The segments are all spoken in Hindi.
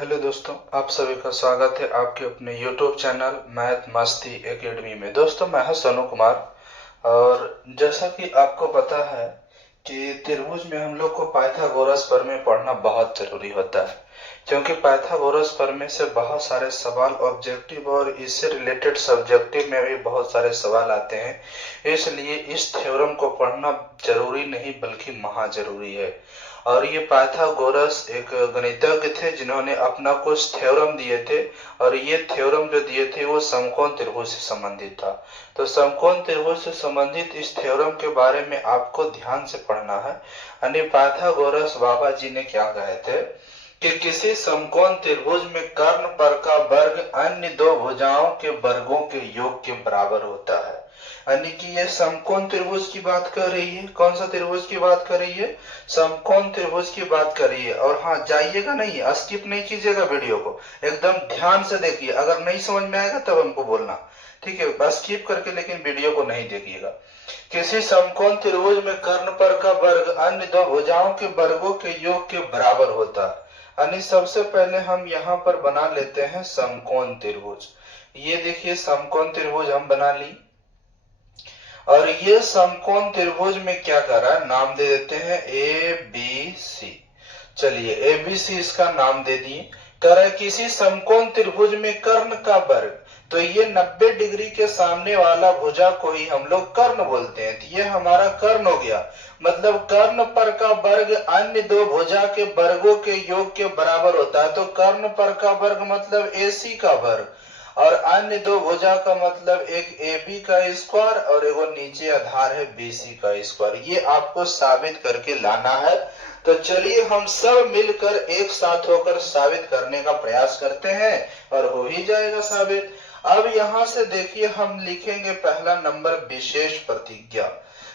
हेलो दोस्तों, आप सभी का स्वागत है आपके अपने YouTube चैनल मैथ मस्ती एकेडमी में। दोस्तों, मैं हूं सोनू कुमार। और जैसा कि आपको पता है कि त्रिभुज में हम लोग को पाइथागोरस प्रमेय पढ़ना बहुत जरूरी होता है, क्योंकि पाइथागोरस प्रमेय से बहुत सारे सवाल ऑब्जेक्टिव और इससे रिलेटेड सब्जेक्टिव में भी बहुत सारे सवाल आते हैं। इसलिए इस थ्योरम को पढ़ना जरूरी नहीं बल्कि महाजरूरी है। और ये पाइथागोरस एक गणितज्ञ थे जिन्होंने अपना कुछ थ्योरम दिए थे, और ये थ्योरम जो दिए थे वो समकोण त्रिभुज से संबंधित था। तो समकोण त्रिभुज से संबंधित इस थ्योरम के बारे में आपको ध्यान से पढ़ना है। यानी पाइथागोरस बाबा जी ने क्या कहे थे कि किसी समकोण त्रिभुज में कर्ण पर का वर्ग अन्य दो भुजाओं के वर्गों के योग के बराबर होता है। यानी कि ये समकोण त्रिभुज की बात कर रही है। कौन सा त्रिभुज की बात कर रही है? समकोण त्रिभुज की बात कर रही है। और हाँ, जाइएगा नहीं, स्किप नहीं कीजिएगा, वीडियो को एकदम ध्यान से देखिए। अगर नहीं समझ में आएगा तब हमको बोलना, ठीक है? बस स्किप करके लेकिन वीडियो को नहीं देखिएगा। किसी समकोण त्रिभुज में कर्ण पर का वर्ग अन्य दो भुजाओं के वर्गों के योग के बराबर होता है। यानी सबसे पहले हम यहाँ पर बना लेते हैं समकोण त्रिभुज। ये देखिए समकोण त्रिभुज हम बना ली। और ये समकोण त्रिभुज में क्या कर रहा है, नाम दे देते हैं ए बी सी। चलिए ए बी सी इसका नाम दे दिए। कह रहा है किसी समकोण त्रिभुज में कर्ण का वर्ग, तो ये 90 डिग्री के सामने वाला भुजा को ही हम लोग कर्ण बोलते हैं। तो ये हमारा कर्ण हो गया। मतलब कर्ण पर का वर्ग अन्य दो भुजा के वर्गों के योग के बराबर होता है। तो कर्ण पर का वर्ग मतलब AC का वर्ग, और अन्य दो भुजा का मतलब एक AB का स्क्वायर और एगो नीचे आधार है BC का स्क्वायर। ये आपको साबित करके लाना है। तो चलिए हम सब मिलकर एक साथ होकर साबित करने का प्रयास करते हैं और हो ही जाएगा साबित। अब यहाँ से देखिए हम लिखेंगे पहला नंबर विशेष प्रतिज्ञा।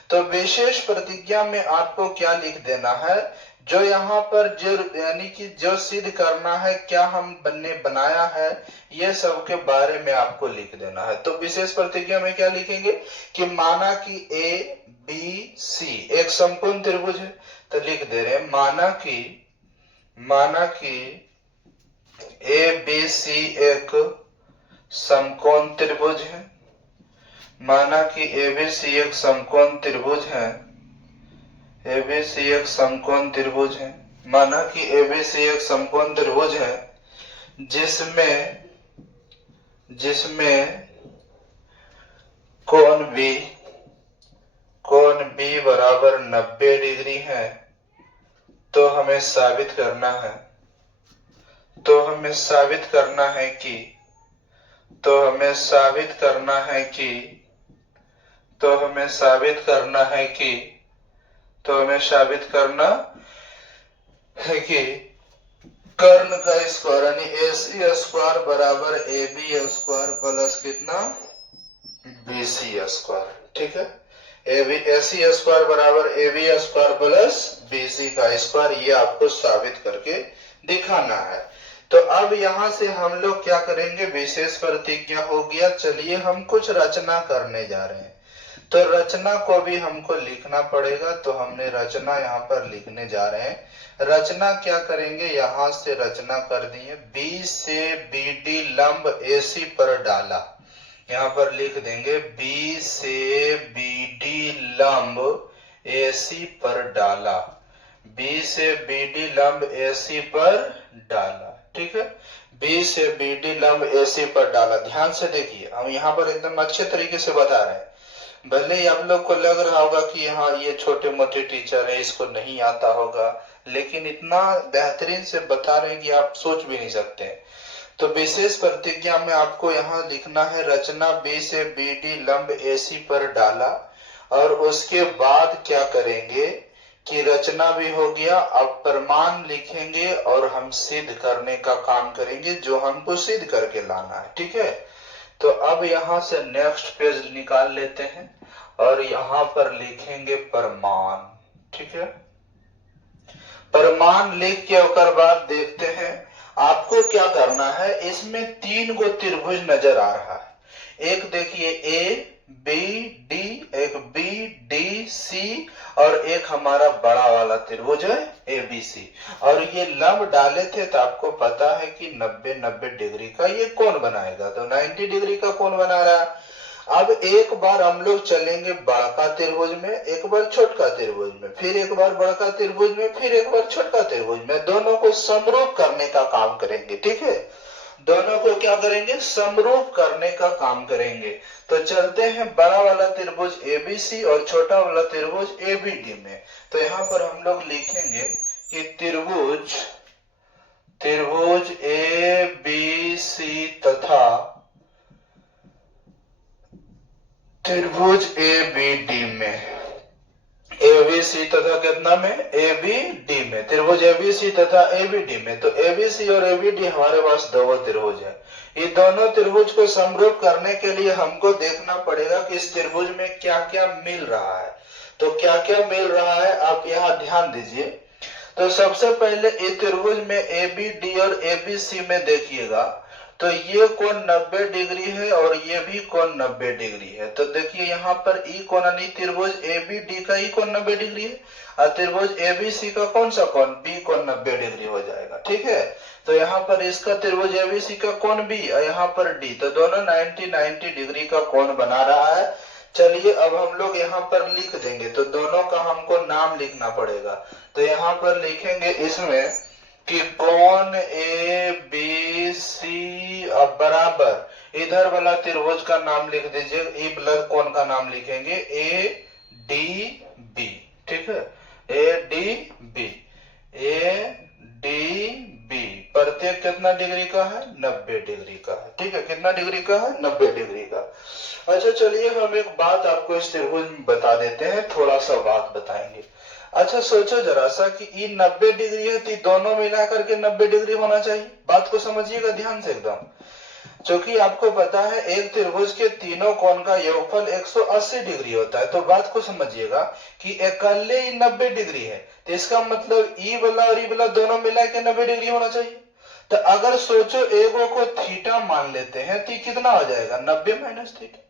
तो विशेष प्रतिज्ञा में आपको क्या लिख देना है, जो यहाँ पर जो यानी कि जो सिद्ध करना है, क्या हमने बनाया है, ये सब के बारे में आपको लिख देना है। तो विशेष प्रतिज्ञा में क्या लिखेंगे कि माना कि ए बी सी एक समकोण त्रिभुज है। तो लिख दे रहे हैं माना कि ए बी सी एक समकोण त्रिभुज है। माना कि एबीसी एक समकोण त्रिभुज है। एबीसी एक समकोण त्रिभुज है। माना कि एबीसी एक समकोण त्रिभुज है जिसमें कोण बी बराबर 90 डिग्री है। तो हमें साबित करना है कि कर्ण का स्क्वायर यानी AC स्क्वायर बराबर AB स्क्वायर प्लस कितना BC स्क्वायर। ठीक है, AC स्क्वायर बराबर AB स्क्वायर प्लस BC का स्क्वायर, ये आपको साबित करके दिखाना है। तो अब यहाँ से हम लोग क्या करेंगे, विशेष प्रतिज्ञा हो गया। चलिए हम कुछ रचना करने जा रहे हैं। तो रचना को भी हमको लिखना पड़ेगा। तो हमने रचना यहाँ पर लिखने जा रहे हैं। रचना क्या करेंगे, यहाँ से रचना कर दिए। B से BD लंब AC पर डाला। यहाँ पर लिख देंगे B से BD लंब AC पर डाला। B से BD लंब AC पर डाला। ठीक है, B से BD लंब AC पर डाला। ध्यान से देखिए, हम यहाँ पर एकदम अच्छे तरीके से बता रहे हैं। भले ही आप लोग को लग रहा होगा कि हाँ ये छोटे मोटे टीचर है, इसको नहीं आता होगा, लेकिन इतना बेहतरीन से बता रहे हैं कि आप सोच भी नहीं सकते। तो विशेष प्रतिज्ञा में आपको यहाँ लिखना है रचना B से BD लंब AC पर डाला। और उसके बाद क्या करेंगे कि रचना भी हो गया, अब प्रमाण लिखेंगे और हम सिद्ध करने का काम करेंगे जो हमको सिद्ध करके लाना है। ठीक है, तो अब यहाँ से नेक्स्ट पेज निकाल लेते हैं और यहाँ पर लिखेंगे प्रमाण। ठीक है, प्रमाण लिख के उसके बाद देखते हैं आपको क्या करना है। इसमें 3 गो त्रिभुज नजर आ रहा है। एक देखिए A बी डी, एक बी डी सी, और एक हमारा बड़ा वाला त्रिभुज है ए बी सी। और ये लंब डाले थे तो आपको पता है कि 90-90 डिग्री का ये कोण बनाएगा, तो 90 डिग्री का कोण बना रहा है। अब एक बार हम लोग चलेंगे बड़का त्रिभुज में, एक बार छोटका त्रिभुज में, फिर एक बार बड़का त्रिभुज में, फिर एक बार छोटका त्रिभुज में, दोनों को समरूप करने का काम करेंगे। ठीक है, दोनों को क्या करेंगे, समरूप करने का काम करेंगे। तो चलते हैं बड़ा वाला त्रिभुज एबीसी और छोटा वाला त्रिभुज एबीडी में। तो यहाँ पर हम लोग लिखेंगे कि त्रिभुज ए बी सी तथा त्रिभुज ए बी डी में, ए बी सी तथा कितना में, ए बी डी में, त्रिभुज ए बी सी तथा ए बी डी में। तो ए बी सी और ए बी डी हमारे पास दो त्रिभुज है। ये दोनों त्रिभुज को समरूप करने के लिए हमको देखना पड़ेगा कि इस त्रिभुज में क्या क्या मिल रहा है। तो क्या क्या मिल रहा है आप यहाँ ध्यान दीजिए। तो सबसे पहले इस त्रिभुज में ए बी डी और ए बी सी में देखिएगा, तो ये कोण 90 डिग्री है और ये भी कोण 90 डिग्री है। तो देखिए यहाँ पर ई कोण यानी त्रिभुज ए बी डी का ई कोण 90 डिग्री है, और त्रिभुज ए बी सी का कौन सा कोण, बी कोण 90 डिग्री हो जाएगा। ठीक है, तो यहाँ पर इसका त्रिभुज ए बी सी का कोण बी और यहाँ पर डी, तो दोनों 90-90 डिग्री का कोण बना रहा है। चलिए अब हम लोग यहाँ पर लिख देंगे, तो दोनों का हमको नाम लिखना पड़ेगा। तो यहाँ पर लिखेंगे इसमें कि कोण ए बी सी अब बराबर इधर वाला त्रिभुज का नाम लिख दीजिए, ई प्लस कोण का नाम लिखेंगे ए डी बी। ठीक है, A D B, A D B प्रत्येक कितना डिग्री का है, 90 डिग्री का है। ठीक है, कितना डिग्री का है, 90 डिग्री का। अच्छा चलिए हम एक बात आपको इस त्रिभुज में बता देते हैं, थोड़ा सा बात बताएंगे। अच्छा सोचो जरा सा कि ये 90 डिग्री है तो दोनों मिलाकर के 90 डिग्री होना चाहिए। बात को समझिएगा ध्यान से एकदम, क्योंकि आपको पता है एक त्रिभुज के तीनों कोण का योगफल 180 डिग्री होता है। तो बात को समझिएगा कि इकल्ले ही 90 डिग्री है, तो इसका मतलब ई वाला और ई वाला दोनों मिला के 90 डिग्री होना चाहिए। तो अगर सोचो एगो को थीटा मान लेते हैं तो कितना हो जाएगा, 90 माइनस थीटा।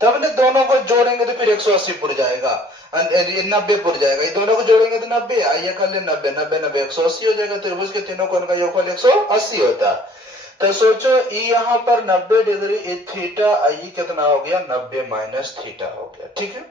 तब ने दोनों को जोड़ेंगे तो फिर 180 पुर जाएगा, 90 पुर जाएगा। ये दोनों को जोड़ेंगे तो 90, आइए कर ले 90 90 90 180 हो जाएगा। त्रिभुज के तीनों कोण का योगफल 180 होता है। तो सोचो ई यहाँ पर 90 डिग्री, थीटा आई कितना हो गया, 90 माइनस थीटा हो गया। ठीक है,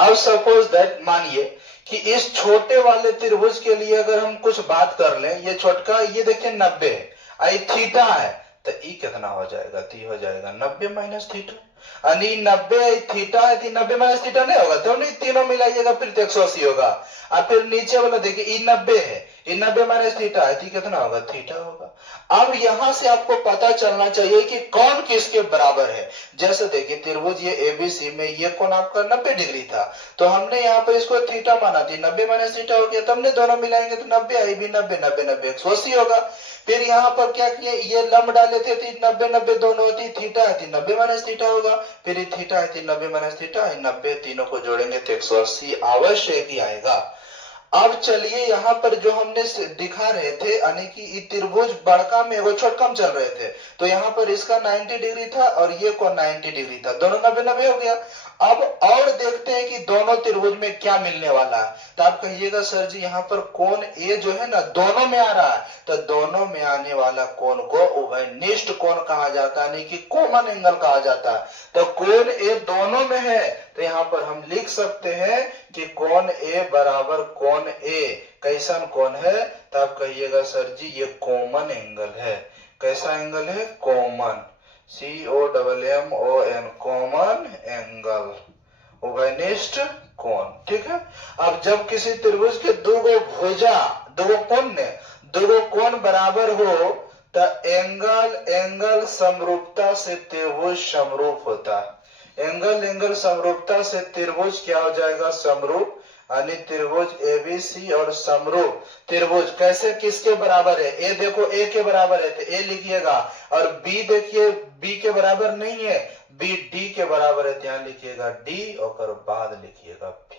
अब सपोज दैट मानिए कि इस छोटे वाले त्रिभुज के लिए अगर हम कुछ बात कर लें, ये छोटका ये देखिए 90 है, आई थीटा है, तो ई कितना हो जाएगा, ती हो जाएगा 90 माइनस थीटा। 90 थीटा है, 90 माइनस थीटा नहीं होगा, तो नहीं तीनों मिलाइएगा फिर 180 होगा। और फिर नीचे वाला देखिए ई 90 है, ई 90 माइनस थीटा है, कितना होगा, थीटा होगा। अब यहां से आपको पता चलना चाहिए कि कौन किसके बराबर है। जैसे देखिए त्रिभुज ये एबीसी में ये कोण आपका 90 डिग्री था, तो हमने यहाँ पर इसको थीटा माना थी, 90 माइनस थीटा हो गया। तो हमने दोनों मिलाएंगे तो 90 आई भी 90 90 90 180 होगा। फिर यहाँ पर क्या किए, ये लंब डाले थे 90 90 दोनों होती, थीटा है 90 माइनस थीटा होगा, फिर थीटा है 90 माइनस थीटा है 90, तीनों को जोड़ेंगे तो 180 अवश्य ही आएगा। अब चलिए यहाँ पर जो हमने दिखा रहे थे यानी कि त्रिभुज बड़का में वो छोटका में चल रहे थे, तो यहाँ पर इसका 90 डिग्री था और ये कोण 90 डिग्री था, दोनों 90 90 हो गया। अब और देखते हैं कि दोनों त्रिभुज में क्या मिलने वाला है। तो आप कहिएगा सर जी यहाँ पर कोण ए जो है ना दोनों में आ रहा है, तो दोनों में आने वाला कोण को उभयनिष्ठ कोण कहा जाता है, नहीं कि कॉमन एंगल कहा जाता है। तो कोण ए दोनों में है, तो यहाँ पर हम लिख सकते हैं कि कोण ए बराबर कोण ए कैसन कोण है, तो आप कहिएगा सर जी ये कॉमन एंगल है। कैसा एंगल है, कॉमन, COMMON, कॉमन एंगल, उभयनिष्ठ कोण। ठीक है, अब जब किसी त्रिभुज के दो भुजा दो कोण बराबर हो तो एंगल समरूपता से त्रिभुज समरूप होता है। एंगल समरूपता से त्रिभुज क्या हो जाएगा, समरूप, यानी त्रिभुज एबीसी और समरूप त्रिभुज कैसे किसके बराबर है, ए देखो ए के बराबर है तो ए लिखिएगा, और बी देखिए बी के बराबर नहीं है, बी डी के बराबर है, ध्यान लिखिएगा डी और बाद लिखिएगा बी,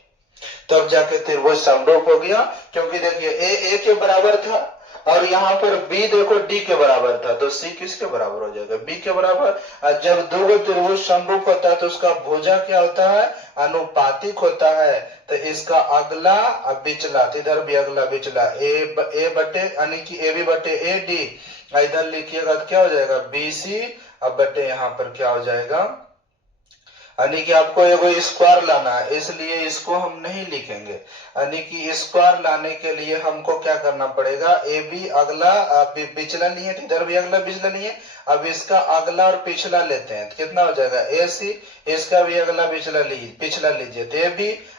तब जाके त्रिभुज समरूप हो गया। क्योंकि देखिए ए के बराबर था और यहाँ पर b देखो d के बराबर था, तो c किसके बराबर हो जाएगा, b के बराबर। और जब दो त्रिभुज समरूप होता है तो उसका भुजा क्या होता है, अनुपातिक होता है। तो इसका अगला और पिछला, इधर भी अगला पिछला ए बटे यानी कि ए बी बटे ए डी, इधर लिखिएगा तो क्या हो जाएगा बी सी, अब बटे यहाँ पर क्या हो जाएगा, यानी कि आपको एगो स्क्वायर लाना है, इसलिए इसको हम नहीं लिखेंगे। यानी कि स्क्वायर लाने के लिए हमको क्या करना पड़ेगा, ए बी अगला पिछला लिए, इधर भी अगला पिछला लिए, अब इसका अगला और पिछला लेते हैं तो कितना हो जाएगा ए सी, इसका भी अगला पिछला लीजिए तो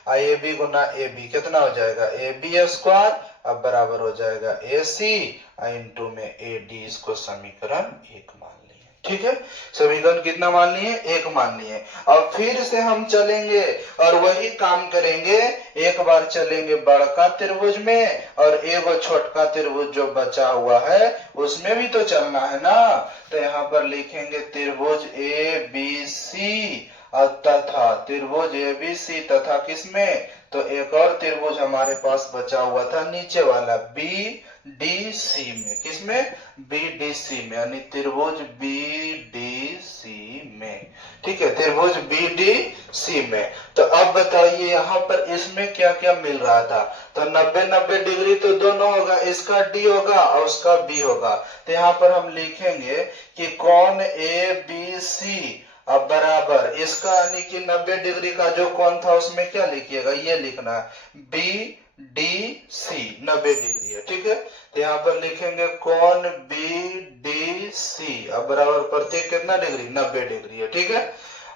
A B Guna A B कितना हो जाएगा ए बी स्क्वायर, अब बराबर हो जाएगा ए सी इंटू में ए डी, इसको समीकरण 1 मान लिए। ठीक है, समीकरण कितना मान लिए, 1 मान लिए। अब फिर से हम चलेंगे और वही काम करेंगे, एक बार चलेंगे बड़का त्रिभुज में और एगो छोटका त्रिभुज जो बचा हुआ है उसमें भी तो चलना है ना। तो यहाँ पर लिखेंगे त्रिभुज ए बी सी तथा त्रिभुज ए बी सी तथा किसमें, तो एक और त्रिभुज हमारे पास बचा हुआ था नीचे वाला बी डी सी में, किसमें, बी डी सी में, यानी त्रिभुज बी डी सी में। ठीक है, त्रिभुज बी डी सी में। तो अब बताइए यहाँ पर इसमें क्या क्या मिल रहा था, तो 90-90 डिग्री तो दोनों होगा, इसका डी होगा और उसका बी होगा। तो यहाँ पर हम लिखेंगे कि कोण ए बी सी अब बराबर इसका यानी कि 90 डिग्री का जो कोण था उसमें क्या लिखिएगा, ये लिखना बी डी सी 90 डिग्री है। ठीक है, तो यहाँ पर लिखेंगे कोण बी डी सी अब बराबर प्रत्येक कितना डिग्री, 90 डिग्री है। ठीक है,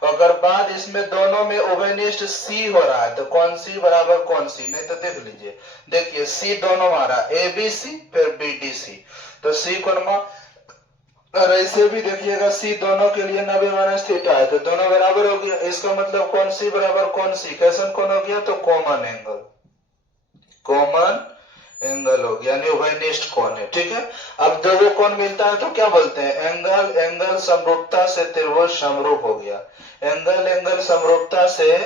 अगर बाद इसमें दोनों में उभयनिष्ठ सी हो रहा है तो कौन सी बराबर कौन सी, नहीं तो देख लीजिए, देखिए सी दोनों हमारा ए बी सी फिर बी डी सी, तो सी कोण, और ऐसे भी देखिएगा सी दोनों के लिए 90 माइनस थीटा है तो दोनों बराबर हो गया, इसका मतलब कौन सी बराबर कौन सी, कैसन कौन हो गया, तो कॉमन एंगल, कॉमन एंगल हो गया, यानी उभयनिष्ठ कोण है। ठीक है, अब दो कोण मिलता है तो क्या बोलते हैं, एंगल समरूपता से त्रिभुज समरूप हो गया, एंगल समरूपता से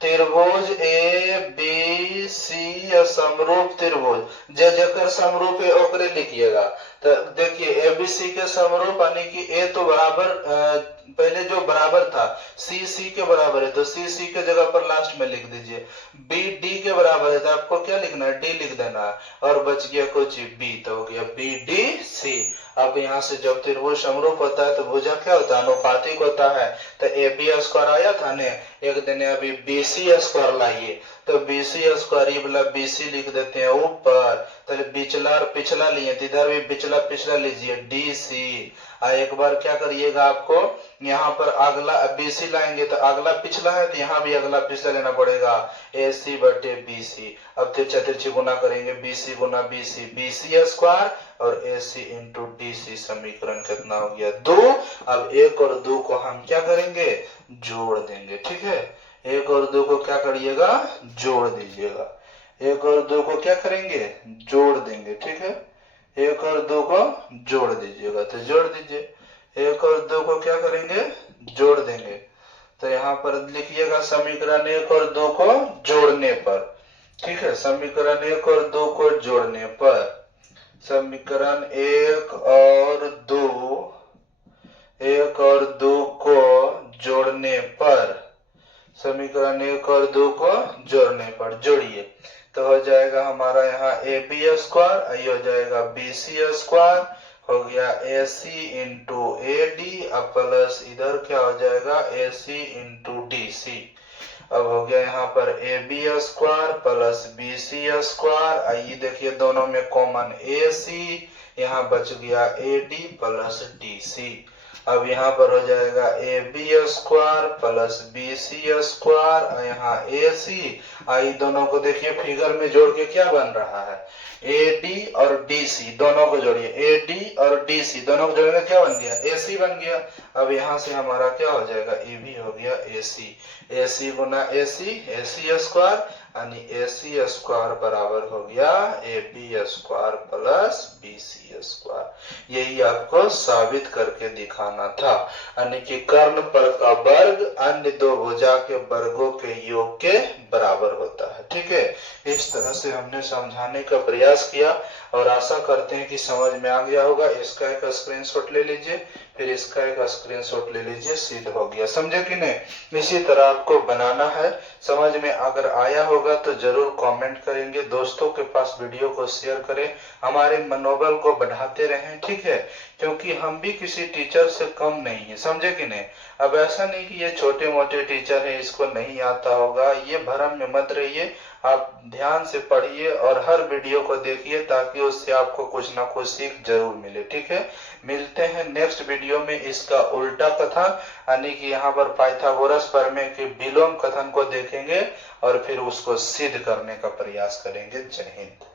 त्रिभुज ए बी सी समरूप त्रिभुज जेकर समरूप है ओकरे लिखिएगा। तो देखिए ए बी सी के समरूप यानी कि ए तो बराबर पहले जो बराबर था सी सी के बराबर है तो सी सी के जगह पर लास्ट में लिख दीजिए, बी डी के बराबर है तो आपको क्या लिखना है, डी लिख देना है, और बच गया कुछ बी, तो हो गया बी डी सी। अब यहाँ से जब त्रिभुज समरूप होता है तो भुजा क्या होता है, अनुपातिक होता है। तो ए बी स्क्वायर आया था ने एक दिन, अभी बी सी स्क्वायर लाइए तो बी सी स्क्वायर ये वाला बी सी लिख देते हैं ऊपर, तो पिछला और पिछला लिए तो इधर भी पिछला पिछला लीजिए डी सी, एक बार क्या करिएगा आपको यहाँ पर अगला बी सी लाएंगे तो अगला पिछला है तो यहाँ भी अगला पिछला लेना पड़ेगा ए सी बटे बी सी। अब तिरछा तिरछी गुना करेंगे बी सी गुना बी सी स्क्वायर और ए सी इंटू डी सी, समीकरण कितना हो गया 2। अब 1 और 2 को हम क्या करेंगे, जोड़ देंगे। ठीक है, 1 और 2 को क्या करिएगा, जोड़ दीजिएगा, 1 और 2 को क्या करेंगे, जोड़ देंगे। ठीक है, 1 और 2 को जोड़ दीजिएगा, तो जोड़ दीजिए, 1 और 2 को क्या करेंगे, जोड़ देंगे। तो यहाँ पर लिखिएगा समीकरण 1 और 2 को जोड़ने पर। ठीक है, समीकरण 1 और 2 को जोड़ने पर, समीकरण 1 और 2 को जोड़ने पर, समीकरण 1 और 2 को जोड़ने पर जोड़िए तो हो जाएगा हमारा यहाँ ए बी स्क्वायर, ये हो जाएगा बी सी स्क्वायर, हो गया ए सी इंटू ए डी, अब प्लस इधर क्या हो जाएगा ए सी इंटू डी सी। अब हो गया यहाँ पर A B square plus B C square, आइए देखिए दोनों में कॉमन ए सी, यहाँ बच गया A D plus D C. अब यहाँ पर हो जाएगा A B square plus B C square, यहाँ ए सी, आई दोनों को देखिए फिगर में जोड़ के क्या बन रहा है, ए डी और डी सी दोनों को जोड़िए, ए डी और डी सी दोनों को जोड़ेंगे क्या बन गया, ए सी बन गया। अब यहाँ से हमारा क्या हो जाएगा, ए भी हो गया ए सी गुना ए सी स्क्वायर, यानी ए सी स्क्वायर बराबर हो गया A B square plus B C square. यही आपको साबित करके दिखाना था। यानी कि कर्ण पर का वर्ग अन्य दो भुजा के वर्गों के योग के बराबर होता है। ठीक है, इस तरह से हमने समझाने का प्रयास किया और आशा करते हैं कि समझ में आ गया होगा। इसका एक स्क्रीनशॉट ले लीजिए, फिर इसका एक स्क्रीनशॉट ले लीजिए, सिद्ध हो गया। समझे कि नहीं? इसी तरह आपको बनाना है। समझ में अगर आया होगा तो जरूर कमेंट करेंगे, दोस्तों के पास वीडियो को शेयर करें, हमारे मनोबल को बढ़ाते रहें। ठीक है, क्योंकि हम भी किसी टीचर से कम नहीं है। समझे कि नहीं? अब ऐसा नहीं कि ये छोटे मोटे टीचर है, इसको नहीं आता होगा, ये भ्रम में मत रहिए। आप ध्यान से पढ़िए और हर वीडियो को देखिए ताकि उससे आपको कुछ ना कुछ सीख जरूर मिले। ठीक है, मिलते हैं नेक्स्ट वीडियो में इसका उल्टा कथन, यानी कि यहाँ पर पाइथागोरस प्रमेय के विलोम कथन को देखेंगे और फिर उसको सिद्ध करने का प्रयास करेंगे। जय हिंद।